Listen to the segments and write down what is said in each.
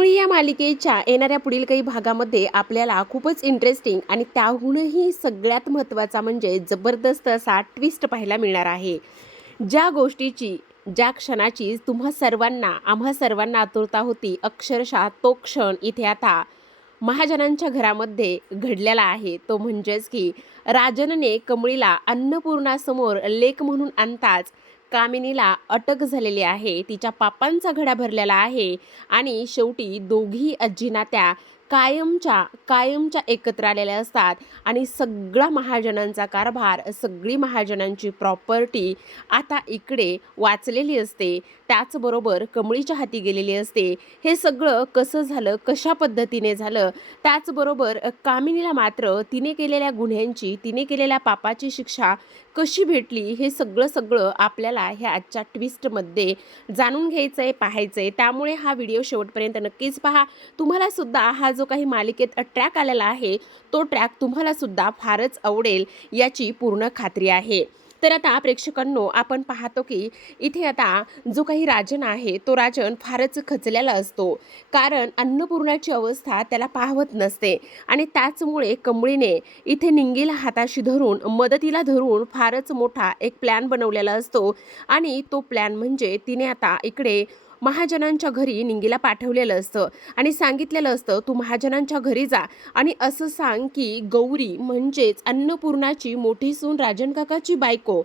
मग या मालिकेच्या येणाऱ्या पुढील काही भागामध्ये आपल्याला खूपच इंटरेस्टिंग आणि त्याहूनही सगळ्यात महत्त्वाचा म्हणजे जबरदस्त असा ट्विस्ट पाहायला मिळणार आहे. ज्या गोष्टीची ज्या क्षणाची तुम्हा सर्वांना आम्हा सर्वांना आतुरता होती अक्षरशः तो क्षण इथे आता महाजनांच्या घरामध्ये घडलेला आहे. तो म्हणजेच की राजनने कमळीला अन्नपूर्णासमोर लेख म्हणून आणताच कामिनीला अटक झालेली आहे. तिच्या पापांचा घडा भरलेला आहे. आणि शेवटी दोघी आजीना त्या कायमच्या कायमच्या एकत्र आलेल्या असतात. आणि सगळा महाजनांचा कारभार सगळी महाजनांची प्रॉपर्टी आता इकडे वाचलेली असते. त्याचबरोबर कमळीच्या हाती गेलेली असते. हे सगळं कसं झालं कशा पद्धतीने झालं? त्याचबरोबर कामिनीला मात्र तिने केलेल्या गुन्ह्यांची तिने केलेल्या पापाची शिक्षा कशी भेटली हे सगळं सगळं आपल्याला ह्या आजच्या ट्विस्टमध्ये जाणून घ्यायचं आहे पाहायचं आहे त्यामुळे हा व्हिडिओ शेवटपर्यंत नक्कीच पहा. तुम्हाला सुद्धा हा जो काही मालिकेत ट्रॅक आलेला आहे तो ट्रॅक तुम्हाला सुद्धा फारच आवडेल याची पूर्ण खात्री आहे. तर आता प्रेक्षकांनो आपण पाहतो की इथे आता जो काही राजन आहे तो राजन फारच खचलेला असतो. कारण अन्नपूर्णाची अवस्था त्याला पाहवत नसते आणि त्याचमुळे कमळीने इथे निंगीला हाताशी धरून मदतीला धरून फारच मोठा एक प्लॅन बनवलेला असतो. आणि तो प्लॅन म्हणजे तिने आता इकडे महाजनांच्या घरी निंगीला पाठवलेलं असतं. आणि सांगितलेलं असतं तू महाजनांच्या घरी जा. आणि असं सांग की गौरी म्हणजेच अन्नपूर्णाची मोठी सून राजन काकाची बायको.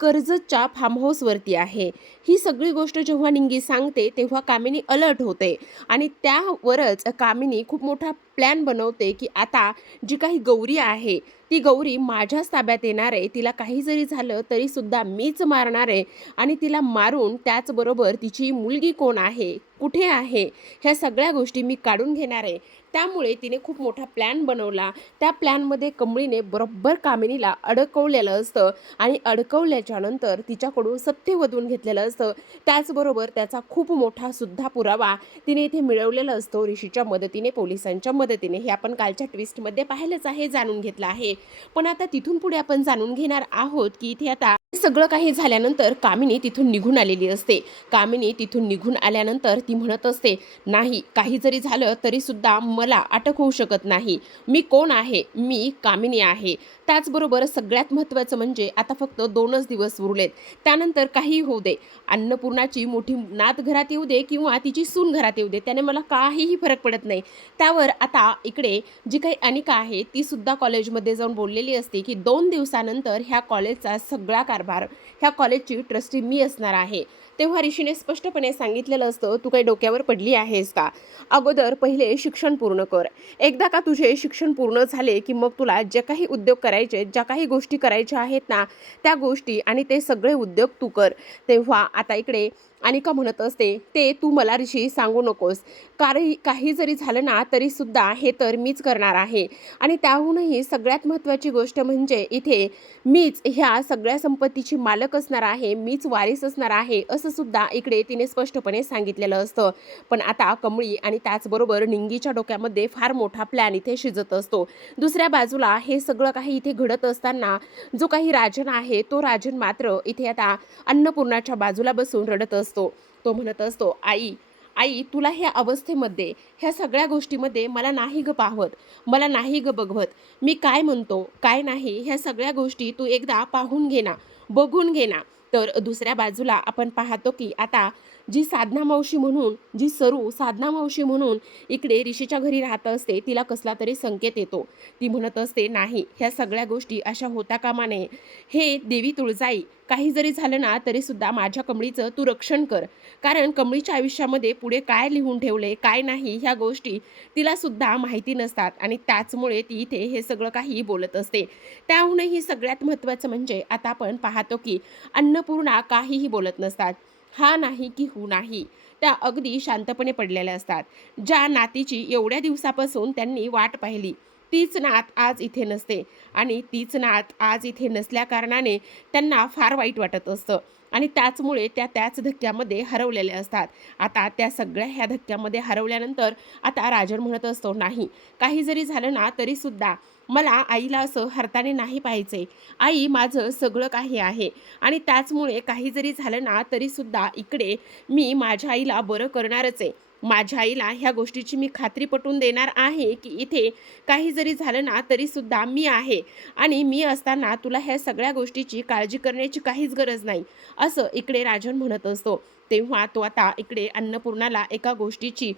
कर्जतच्या फार्म हाऊसवरती आहे. ही सगळी गोष्ट जेव्हा निंगी सांगते तेव्हा कामिनी अलर्ट होते. आणि त्यावरच कामिनी खूप मोठा प्लॅन बनवते की आता जी काही गौरी आहे ती गौरी माझ्याच ताब्यात येणार आहे. तिला काही जरी झालं तरी सुद्धा मीच मारणार आहे. आणि तिला मारून त्याचबरोबर तिची मुलगी कोण आहे कुठे आहे? ह्या सगळ्या गोष्टी मी काढून घेणार आहे. त्यामुळे तिने खूप मोठा प्लॅन बनवला. त्या प्लॅनमध्ये कमळीने बरोबर कामिनीला अडकवलेलं असतं आणि अडकवल्याच्या नंतर तिच्याकडून सत्य वधून घेतलेलं असतं. त्याचबरोबर त्याचा खूप मोठा सुद्धा पुरावा तिने इथे मिळवलेला असतो. ऋषीच्या मदतीने पोलिसांच्या मदतीने. हे आपण कालच्या ट्विस्टमध्ये पाहिलंच आहे जाणून घेतलं आहे. पण आता तिथून पुढे आपण जाणून घेणार आहोत की इथे आता सगळं काही झाल्यानंतर कामिनी तिथून निघून आलेली असते. कामिनी तिथून निघून आल्यानंतर ती म्हणत असते नाही काही जरी झालं तरी सुद्धा मला अटक होऊ शकत नाही. मी कोण आहे? मी कामिनी आहे. त्याचबरोबर सगळ्यात महत्त्वाचं म्हणजे आता फक्त दोनच दिवस उरलेत. त्यानंतर काही होऊ दे. अन्नपूर्णाची मोठी नात घरात येऊ दे किंवा तिची सून घरात येऊ दे. त्याने मला काहीही फरक पडत नाही. त्यावर आता इकडे जी काही अनिका आहे ती सुद्धा कॉलेजमध्ये जाऊन बोललेली असते की दोन दिवसानंतर ह्या कॉलेजचा सगळा कारभार ह्या कॉलेजची ट्रस्टी मी असणार आहे. तेव्हा ऋषीने स्पष्टपणे सांगितलेलं असतं तू काही डोक्यावर पडली आहेस का? अगोदर पहिले शिक्षण पूर्ण कर. एकदा का तुझे शिक्षण पूर्ण झाले की मग तुला जे काही उद्योग करायचे ज्या काही गोष्टी करायच्या आहेत ना त्या गोष्टी आणि ते सगळे उद्योग तू कर. तेव्हा आता इकडे अनिका म्हणत असते ते तू मला ऋषी सांगू नकोस. कारण काही जरी झालं ना तरीसुद्धा हे तर मीच करणार आहे. आणि त्याहूनही सगळ्यात महत्त्वाची गोष्ट म्हणजे इथे मीच ह्या सगळ्या संपत्तीची मालक असणार आहे मीच वारीस असणार आहे असं सुद्धा इकडे तिने स्पष्टपणे सांगितलेलं असतं. पण आता कमळी आणि त्याचबरोबर निंगीच्या डोक्यामध्ये फार मोठा प्लॅन इथे शिजत असतो. दुसऱ्या बाजूला हे सगळं काही इथे घडत असताना जो काही राजन आहे तो राजन मात्र इथे आता अन्नपूर्णाच्या बाजूला बसून रडत असतो तो म्हणत असतो आई आई तुला ह्या अवस्थेमध्ये ह्या सगळ्या गोष्टीमध्ये मला नाही ग पाहवत मला नाही ग बघवत. मी काय म्हणतो काय नाही ह्या सगळ्या गोष्टी तू एकदा पाहून घे ना बघून घे ना. तर दुसऱ्या बाजूला आपण पाहतो की आता जी साधना मावशी म्हणून जी सरू साधना मावशी म्हणून इकडे ऋषीच्या घरी राहत असते तिला कसला तरी संकेत येतो. ती म्हणत असते नाही ह्या सगळ्या गोष्टी अशा होता कामा नये. हे देवी तुळजाई काही जरी झालं ना तरी सुद्धा माझ्या कमळीचं तू रक्षण कर. कारण कमळीच्या आयुष्यामध्ये पुढे काय लिहून ठेवले काय नाही ह्या गोष्टी तिला सुद्धा माहिती नसतात आणि त्याचमुळे ती इथे हे सगळं काही बोलत असते. त्याहूनही सगळ्यात महत्त्वाचं म्हणजे आता आपण पाहतो की अन्नपूर्णा काहीही बोलत नसतात. हा नाही की हू नाही. त्या अगदी शांतपणे पडलेल्या असतात. ज्या नातीची एवढ्या दिवसापासून त्यांनी वाट पाहिली तीच नात आज इथे नसते. आणि तीच नात आज इथे नसल्या कारणाने त्यांना फार वाईट वाटत असतं. आणि त्याचमुळे त्या त्याच धक्क्यामध्ये हरवलेल्या असतात. आता त्या सगळ्या ह्या धक्क्यामध्ये हरवल्यानंतर आता राजन म्हणत असतो नाही काही जरी झालं ना तरीसुद्धा मला आईला असं हरताने नाही पाहायचे. आई माझं सगळं काही आहे. आणि त्याचमुळे काही जरी झालं ना तरीसुद्धा इकडे मी माझ्या आईला बरं करणारच आहे. माझ्या आईला ह्या गोष्टीची मी खात्री पटवून देणार आहे की इथे काही जरी झालं ना तरीसुद्धा मी आहे. आणि मी असताना तुला ह्या सगळ्या गोष्टीची काळजी करण्याची काहीच गरज नाही असं इकडे राजन म्हणत असतो. तेव्हा तो आता इकडे अन्नपूर्णाला एका गोष्टीची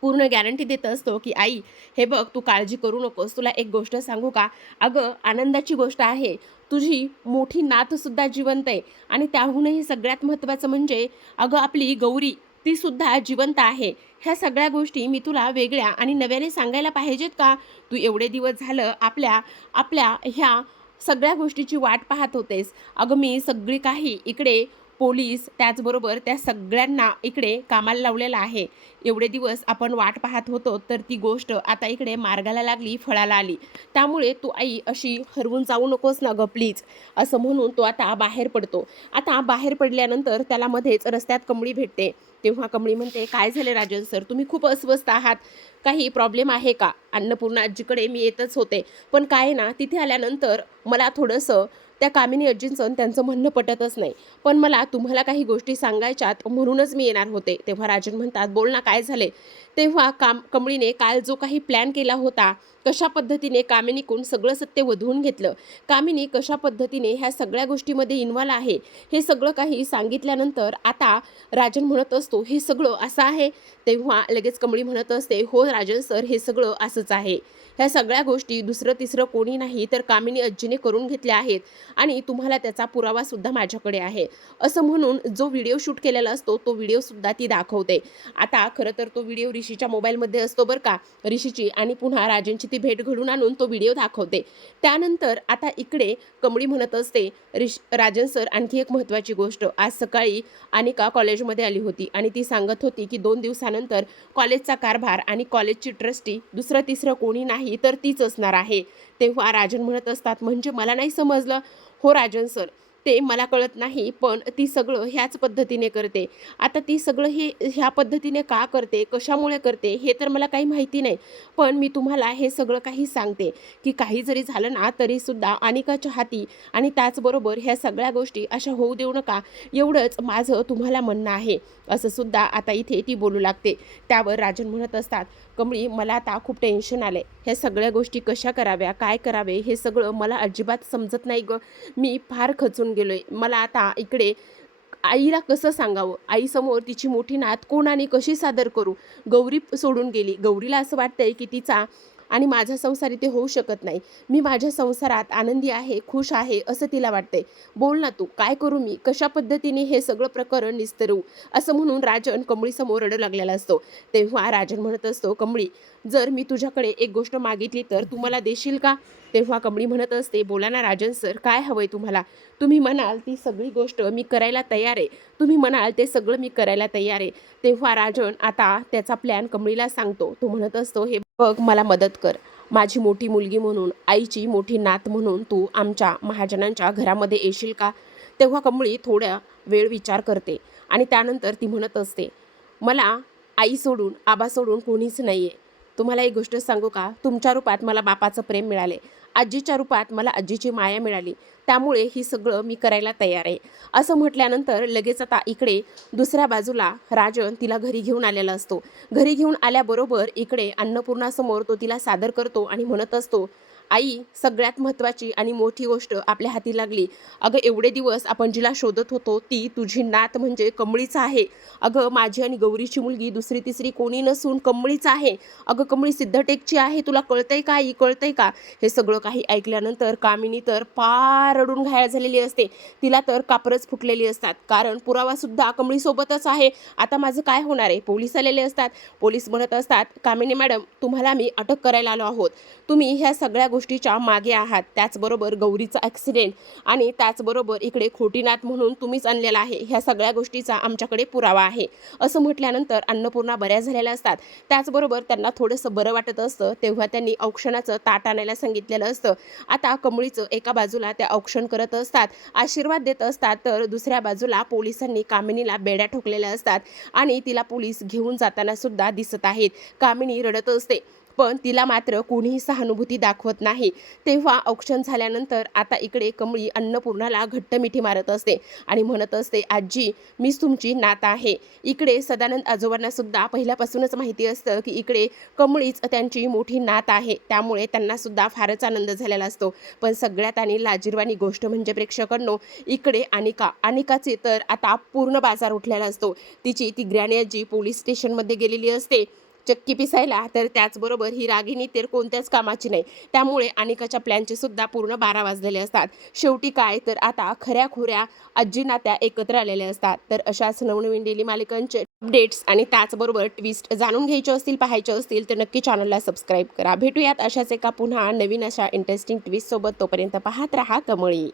पूर्ण गॅरंटी देत असतो की आई हे बघ तू काळजी करू नकोस. तुला एक गोष्ट सांगू का? अगं आनंदाची गोष्ट आहे. तुझी मोठी नातसुद्धा जिवंत आहे. आणि त्याहूनही सगळ्यात महत्त्वाचं म्हणजे अगं आपली गौरी ती सुद्धा जिवंत आहे. ह्या सगळ्या गोष्टी मी तुला वेगळ्या आणि नव्याने सांगायला पाहिजेत का? तू एवढे दिवस झालं आपल्या आपल्या ह्या सगळ्या गोष्टीची वाट पाहत होतेस. अगं मी सगळी काही इकडे पोलीस त्याचबरोबर त्या सगळ्यांना इकडे कामाला लावलेलं आहे. एवढे दिवस आपण वाट पाहत होतो तर ती गोष्ट आता इकडे मार्गाला लागली फळाला आली. त्यामुळे तू आई अशी हरवून जाऊ नकोस ना ग प्लीज असं म्हणून तो आता बाहेर पडतो. आता बाहेर पडल्यानंतर त्याला मध्येच रस्त्यात कमळी भेटते. तेव्हा कमळी म्हणते काय झाले राजन सर तुम्ही खूप अस्वस्थ आहात. काही प्रॉब्लेम आहे का? अन्नपूर्णा आजीकडे मी येतच होते. पण काय ना तिथे आल्यानंतर मला थोडंसं त्या कामिनी आजींचं त्यांचं म्हणणं पटतच नाही. पण मला तुम्हाला काही गोष्टी सांगायच्यात म्हणूनच मी येणार होते. तेव्हा राजन म्हणतात बोल ना काय झाले? तेव्हा काम कमळीने काल जो काही प्लॅन केला होता कशा पद्धतीने कामिनीकून सगळं सत्य वधवून घेतलं? कामिनी कशा पद्धतीने ह्या सगळ्या गोष्टीमध्ये इन्व्हॉल्व आहे? हे सगळं काही सांगितल्यानंतर आता राजन म्हणत असतो हे सगळं असं आहे? तेव्हा लगेच कमळी म्हणत असते हो राजन सर हे सगळं असंच आहे. ह्या सगळ्या गोष्टी दुसरं तिसरं कोणी नाही तर कामिनी अज्जीने करून घेतल्या आहेत आणि तुम्हाला त्याचा पुरावासुद्धा माझ्याकडे आहे. असं म्हणून जो व्हिडिओ शूट केलेला असतो तो व्हिडिओसुद्धा ती दाखवते. आता खरं तर तो व्हिडिओ ऋषीच्या मोबाईलमध्ये असतो बरं का ऋषीची आणि पुन्हा राजनची ती भेट घडून आणून तो व्हिडिओ दाखवते. त्यानंतर आता इकडे कमळी म्हणत असते रिश राजन सर आणखी एक महत्त्वाची गोष्ट. आज सकाळी अनिका कॉलेजमध्ये आली होती आणि ती सांगत होती की दोन दिवसानंतर कॉलेजचा कारभार आणि कॉलेजची ट्रस्टी दुसरं तिसरं कोणी नाही तर तीच असणार आहे. तेव्हा राजन म्हणत असतात म्हणजे मला नाही समजलं. हो राजन सर ते मला कळत नाही पण ती सगळं ह्याच पद्धतीने करते. आता ती सगळं हे ह्या पद्धतीने का करते कशामुळे करते हे तर मला काही माहिती नाही. पण मी तुम्हाला हे सगळं काही सांगते की काही जरी झालं ना तरीसुद्धा अनिकाच्या हाती आणि त्याचबरोबर ह्या सगळ्या गोष्टी अशा होऊ देऊ नका एवढंच माझं तुम्हाला म्हणणं आहे. असं सुद्धा आता इथे ती बोलू लागते. त्यावर राजन म्हणत असतात कमळी मला आता खूप टेन्शन आलं आहे ह्या सगळ्या गोष्टी कशा कराव्या काय करावे हे सगळं मला अजिबात समजत नाही ग. मी फार खचून गेलो आहे मला आता इकडे आईला कसं सांगावं? आईसमोर तिची मोठी नात कोणाने कशी सादर करू? गौरी सोडून गेली. गौरीला असं वाटतंय की तिचा आणि माझा संसार इथे होऊ शकत नाही. मी माझ्या संसारात आनंदी आहे खुश आहे असं तिला वाटते बोल ना तू काय करू मी? कशा पद्धतीने हे सगळं प्रकरण निस्तरू? असं म्हणून राजन कमळीसमोर रडू लागलेला असतो. तेव्हा राजन म्हणत असतो कमळी जर मी तुझ्याकडे एक गोष्ट मागितली तर तू मला देशील का? तेव्हा कमळी म्हणत असते बोला ना राजन सर काय हवंय तुम्हाला? तुम्ही म्हणाल ती सगळी गोष्ट मी करायला तयार आहे. तुम्ही म्हणाल ते सगळं मी करायला तयार आहे. तेव्हा राजन आता त्याचा प्लॅन कमळीला सांगतो. तो म्हणत असतो हे बघ मला मदत कर. माझी मोठी मुलगी म्हणून आईची मोठी नात म्हणून तू आमच्या महाजनांच्या घरामध्ये येशील का? तेव्हा कमळी थोड्या वेळ विचार करते आणि त्यानंतर ती म्हणत असते मला आई सोडून आबा सोडून कोणीच नाही आहे तुम्हाला एक गोष्ट सांगू का? तुमच्या रूपात मला बापाचं प्रेम मिळाले. आजीच्या रूपात मला आजीची माया मिळाली. त्यामुळे ही सगळं मी करायला तयार आहे. असं म्हटल्यानंतर लगेच आता इकडे दुसऱ्या बाजूला राजन तिला घरी घेऊन आलेला असतो. घरी घेऊन आल्याबरोबर इकडे अन्नपूर्णासमोर तो तिला सादर करतो आणि म्हणत असतो आई सगळ्यात महत्त्वाची आणि मोठी गोष्ट आपल्या हाती लागली. अगं एवढे दिवस आपण जिला शोधत होतो ती तुझी नात म्हणजे कमळीच आहे. अगं माझी आणि गौरीची मुलगी दुसरी तिसरी कोणी नसून कमळीच आहे. अगं कमळी सिद्धटेकची आहे तुला कळतंय का आई कळतंय का? हे सगळं काही ऐकल्यानंतर कामिनी तर पार रडून घायल झालेली असते. तिला तर कापरच फुटलेली असतात. कारण पुरावासुद्धा कमळीसोबतच आहे. आता माझं काय होणार आहे? पोलीस आलेले असतात. पोलीस म्हणत असतात कामिनी मॅडम तुम्हाला मी अटक करायला आलो आहोत. तुम्ही ह्या सगळ्या गोष्टीच्या मागे आहात. त्याचबरोबर गौरीचा ॲक्सिडेंट आणि त्याचबरोबर इकडे खोटीनाथ म्हणून तुम्हीच आणलेला आहे. ह्या सगळ्या गोष्टीचा आमच्याकडे पुरावा आहे. असं म्हटल्यानंतर अन्नपूर्णा बऱ्या झालेल्या असतात. त्याचबरोबर त्यांना थोडंसं बरं वाटत असतं. तेव्हा त्यांनी औक्षणाचं ताट आणायला सांगितलेलं असतं. आता कमळीचं एका बाजूला त्या औक्षण करत असतात. आशीर्वाद देत असतात तर दुसऱ्या बाजूला पोलिसांनी कामिनीला बेड्या ठोकलेल्या असतात आणि तिला पोलीस घेऊन जाताना सुद्धा दिसत आहेत. कामिनी रडत असते. पण तिला मात्र कोणीही सहानुभूती दाखवत नाही. तेव्हा औक्षण झाल्यानंतर आता इकडे कमळी अन्नपूर्णाला घट्ट मिठी मारत असते आणि म्हणत असते आजी मीच तुमची नात आहे. इकडे सदानंद आजोबांना सुद्धा पहिल्यापासूनच माहिती असतं की इकडे कमळीच त्यांची मोठी नात आहे. त्यामुळे त्यांना सुद्धा फारच आनंद झालेला असतो. पण सगळ्यात आणि लाजीरवाणी गोष्ट म्हणजे प्रेक्षकांनो इकडे अनिका. अनिकाचे तर आता पूर्ण बाजार उठलेला असतो. तिची ती ग्रॅनी आजी पोलीस स्टेशनमध्ये गेलेली असते चक्की पिसायला तर त्याचबरोबर ही रागिनी तर कोणत्याच कामाची नाही. त्यामुळे अनिकाच्या प्लॅनचे सुद्धा पूर्ण बारा वाजलेले असतात. शेवटी काय? तर आता खऱ्या खोऱ्या आजी नात्या एकत्र आलेल्या असतात. तर अशाच नवनवीन डेली मालिकांचे अपडेट्स आणि त्याचबरोबर ट्विस्ट जाणून घ्यायचे असतील पाहायचे असतील तर नक्की चॅनलला सबस्क्राईब करा. भेटूयात अशाच एका पुन्हा नवीन अशा इंटरेस्टिंग ट्विस्टसोबत तोपर्यंत पाहत राहा कमळी.